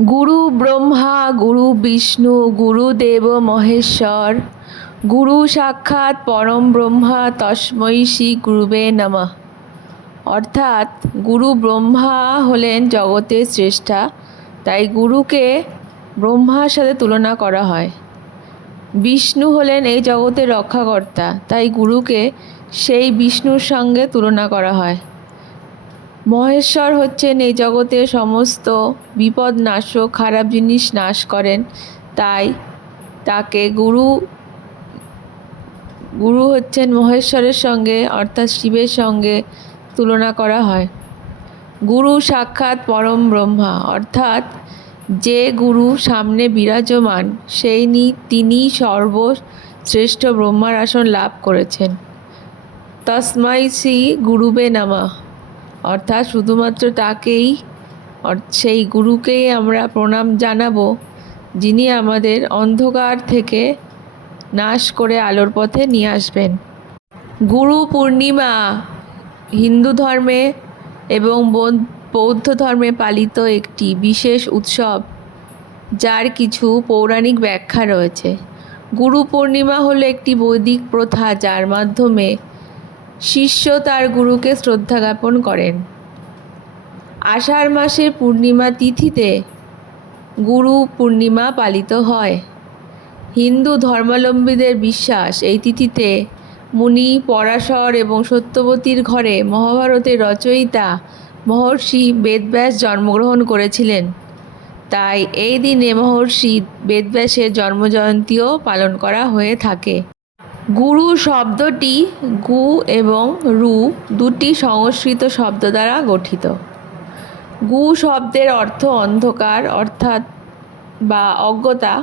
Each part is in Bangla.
গুরু ব্রহ্মা গুরু বিষ্ণু গুরুদেব মহেশ্বর গুরু সাক্ষাৎ পরম ব্রহ্মা তস্मै শ্রী গুরুবে নমঃ। অর্থাৎ গুরু ব্রহ্মা হলেন জগতের শ্রেষ্ঠা, তাই গুরুকে ব্রহ্মার সাথে তুলনা করা হয়। বিষ্ণু হলেন এই জগতের রক্ষাকর্তা, তাই গুরুকে সেই বিষ্ণুর সঙ্গে তুলনা করা হয়। মহেশ্বর হচ্ছেন এই জগতের সমস্ত বিপদ নাশক, খারাপ জিনিস নাশ করেন, তাই তাকে গুরু হচ্ছেন মহেশ্বরের সঙ্গে অর্থাৎ শিবের সঙ্গে তুলনা করা হয়। গুরু সাক্ষাৎ পরম ব্রহ্মা, অর্থাৎ যে গুরু সামনে বিরাজমান তিনি সর্বশ্রেষ্ঠ ব্রহ্মার আসন লাভ করেছেন। তস্मै শ্রী গুরুবে নমঃ, অর্থাৎ শুধুমাত্র তাকেই, সেই গুরুকেই আমরা প্রণাম জানাবো, যিনি আমাদের অন্ধকার থেকে নাশ করে আলোর পথে নিয়ে আসবেন। গুরু পূর্ণিমা হিন্দু ধর্মে এবং বৌদ্ধ ধর্মে পালিত একটি বিশেষ উৎসব, যার কিছু পৌরাণিক ব্যাখ্যা রয়েছে। গুরু পূর্ণিমা হলো একটি বৈদিক প্রথা, যার মাধ্যমে শিষ্য তার গুরুকে শ্রদ্ধা জ্ঞাপন করেন। আষাঢ় মাসের পূর্ণিমা তিথিতে গুরু পূর্ণিমা পালিত হয়। হিন্দু ধর্মাবলম্বীদের বিশ্বাস, এই তিথিতে মুনি পরাশর এবং সত্যবতীর ঘরে মহাভারতের রচয়িতা মহর্ষি বেদব্যাস জন্মগ্রহণ করেছিলেন। তাই এই দিনে মহর্ষি বেদব্যাসের জন্মজয়ন্তীও পালন করা হয়ে থাকে। গুরু শব্দটি গু এবং রু দুটি সংস্কৃত শব্দ দ্বারা গঠিত। গু শব্দের অর্থ অন্ধকার অর্থাৎ বা অজ্ঞতা,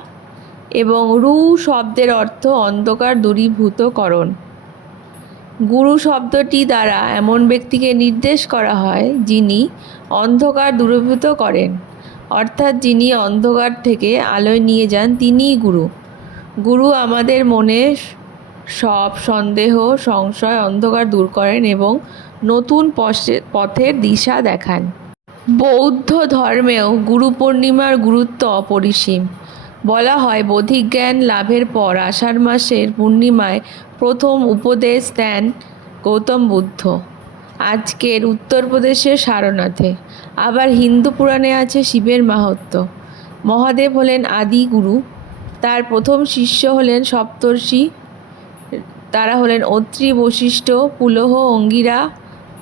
এবং রু শব্দের অর্থ অন্ধকার দূরীভূতকরণ। গুরু শব্দটি দ্বারা এমন ব্যক্তিকে নির্দেশ করা হয় যিনি অন্ধকার দূরীভূত করেন, অর্থাৎ যিনি অন্ধকার থেকে আলোয় নিয়ে যান, তিনিই গুরু। গুরু আমাদের মনে সব সন্দেহ, সংশয়, অন্ধকার দূর করেন এবং নতুন পথের দিশা দেখান। বৌদ্ধ ধর্মেও গুরু পূর্ণিমার গুরুত্ব অপরিসীম। বলা হয়, বোধিজ্ঞান লাভের পর আষাঢ় মাসের পূর্ণিমায় প্রথম উপদেশ দেন গৌতম বুদ্ধ আজকের উত্তরপ্রদেশের সারনাথে। আবার হিন্দু পুরাণে আছে শিবের মাহাত্ম্য। মহাদেব হলেন আদি গুরু, তার প্রথম শিষ্য হলেন সপ্তর্ষি। তারা হলেন অত্রি, বশিষ্ঠ, পুলহ, অঙ্গিরা,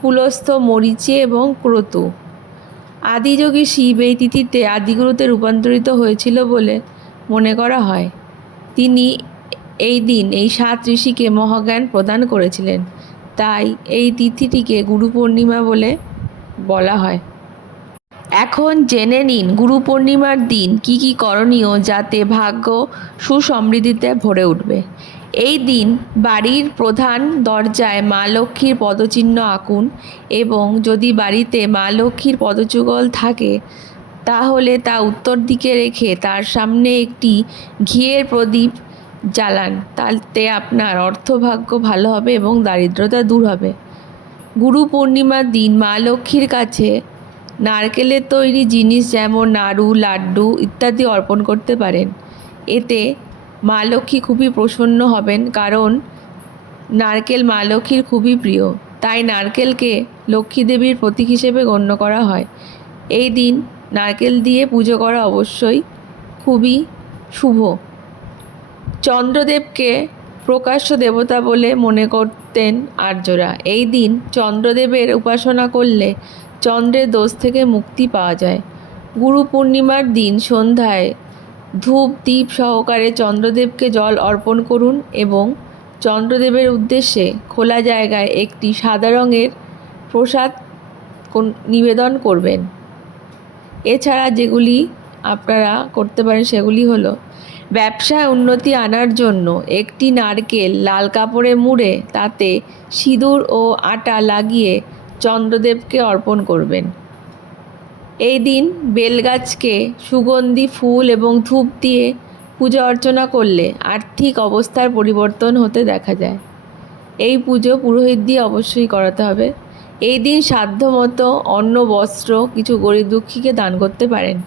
পুলস্ত্য, মরীচি এবং ক্রতু। আদিযোগী শিব এই তিথিতে আদিগুরুতে রূপান্তরিত হয়েছিল বলে মনে করা হয়। তিনি এই দিন এই 7 ঋষিকে মহাজ্ঞান প্রদান করেছিলেন, তাই এই তিথিটিকে গুরু পূর্ণিমা বলে বলা হয়। এখন জেনে নিন গুরু পূর্ণিমার দিন কি কি করণীয়, যাতে ভাগ্য সুসমৃদ্ধিতে ভরে উঠবে। এই দিন বাড়ির প্রধান দরজায় মা লক্ষ্মীর পদচিহ্ন আঁকুন, এবং যদি বাড়িতে মা লক্ষ্মীর পদযুগল থাকে তাহলে তা উত্তর দিকে রেখে তার সামনে একটি ঘিয়ের প্রদীপ জ্বালান। তাতে আপনার অর্থভাগ্য ভালো হবে এবং দারিদ্রতা দূর হবে। গুরু পূর্ণিমার দিন মা লক্ষ্মীর কাছে নারকেলের তৈরি জিনিস যেমন নাড়ু, লাড্ডু ইত্যাদি অর্পণ করতে পারেন। এতে মা লক্ষ্মী খুবই প্রসন্ন হবেন, কারণ নারকেল মা লক্ষ্মীর খুবই প্রিয়, তাই নারকেলকে লক্ষ্মী দেবীর প্রতীক হিসেবে গণ্য করা হয়। এই দিন নারকেল দিয়ে পুজো করা অবশ্যই খুবই শুভ। চন্দ্রদেবকে প্রকাশ্য দেবতা বলে মনে করতেন আর্যরা। এই দিন চন্দ্রদেবের উপাসনা করলে চন্দ্রের দোষ থেকে মুক্তি পাওয়া যায়। গুরু পূর্ণিমার দিন সন্ধ্যায় ধূপ দ্বীপ সহকারে চন্দ্রদেবকে জল অর্পণ করুন এবং চন্দ্রদেবের উদ্দেশ্যে খোলা জায়গায় একটি সাদা রঙের প্রসাদ নিবেদন করবেন। এছাড়া যেগুলি আপনারা করতে পারেন সেগুলি হলো, ব্যবসায় উন্নতি আনার জন্য একটি নারকেল লাল কাপড়ে মুড়ে তাতে সিঁদুর ও আটা লাগিয়ে চন্দ্রদেবকে অর্পণ করবেন। এই দিন বেলগাছকে সুগন্ধি ফুল এবং ধূপ দিয়ে পূজা অর্চনা করলে আর্থিক অবস্থার পরিবর্তন হতে দেখা যায়। এই পুজো পুরোহিত দিয়ে অবশ্যই করাতে হবে। এই দিন সাধ্যমতো অন্ন বস্ত্র কিছু গরিব দুঃখীকে দান করতে পারেন।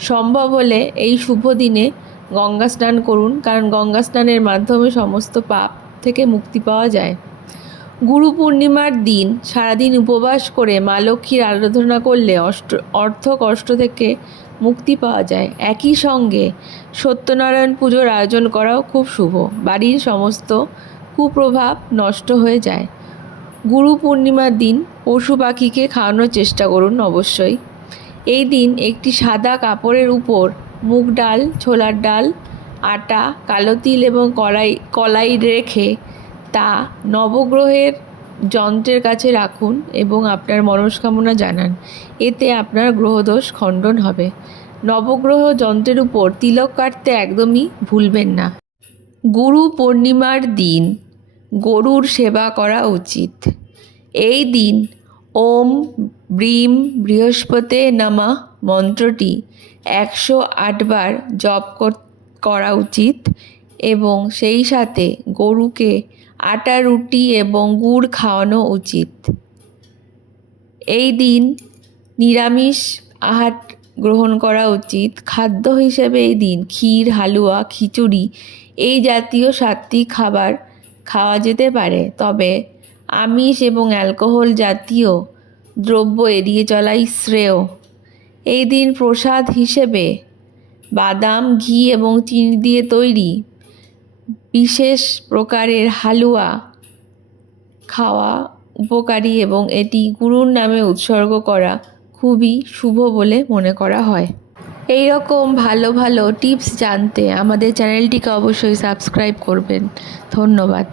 সম্ভব হলে এই শুভ দিনে গঙ্গা স্নান করুন, কারণ গঙ্গা স্নানের মাধ্যমে সমস্ত পাপ থেকে মুক্তি পাওয়া যায়। গুরু পূর্ণিমার দিন সারাদিন উপবাস করে মা লক্ষ্মীর আরাধনা করলে অর্থ কষ্ট থেকে মুক্তি পাওয়া যায়। একই সঙ্গে সত্যনারায়ণ পুজোর আয়োজন করাও খুব শুভ। বাড়ির সমস্ত কুপ্রভাব নষ্ট হয়ে যায়। গুরু পূর্ণিমার দিন পশু পাখিকে খাওয়ানোর চেষ্টা করুন অবশ্যই। এই দিন একটি সাদা কাপড়ের উপর মুগ ডাল, ছোলার ডাল, আটা, কালো তিল এবং কলাই রেখে তা নবগ্রহের যন্ত্রের কাছে রাখুন এবং আপনার মনস্কামনা জানান। এতে আপনার গ্রহদোষ খণ্ডন হবে। নবগ্রহ যন্ত্রের উপর তিলক কাটতে একদমই ভুলবেন না। গুরু পূর্ণিমার দিন গরুর সেবা করা উচিত। এই দিন ওম ব্রিম বৃহস্পতে নমঃ মন্ত্রটি 108 বার জপ করা উচিত এবং সেই সাথে গরুকে আটা রুটি এবং গুড় খাওয়ানো উচিত। এই দিন নিরামিষ আহার গ্রহণ করা উচিত। খাদ্য হিসেবে এই দিন ক্ষীর, হালুয়া, খিচুড়ি এই জাতীয় সাত্ত্বিক খাবার খাওয়া যেতে পারে, তবে আমিষ এবং অ্যালকোহল জাতীয় দ্রব্য এড়িয়ে চলাই শ্রেয়। এই দিন প্রসাদ হিসেবে বাদাম, ঘি এবং চিনি দিয়ে তৈরি বিশেষ প্রকারের হালুয়া খাওয়া উপকারী এবং এটি গুরুর নামে উৎসর্গ করা খুবই শুভ বলে মনে করা হয়। এই রকম ভালো ভালো টিপস জানতে আমাদের চ্যানেলটিকে অবশ্যই সাবস্ক্রাইব করবেন। ধন্যবাদ।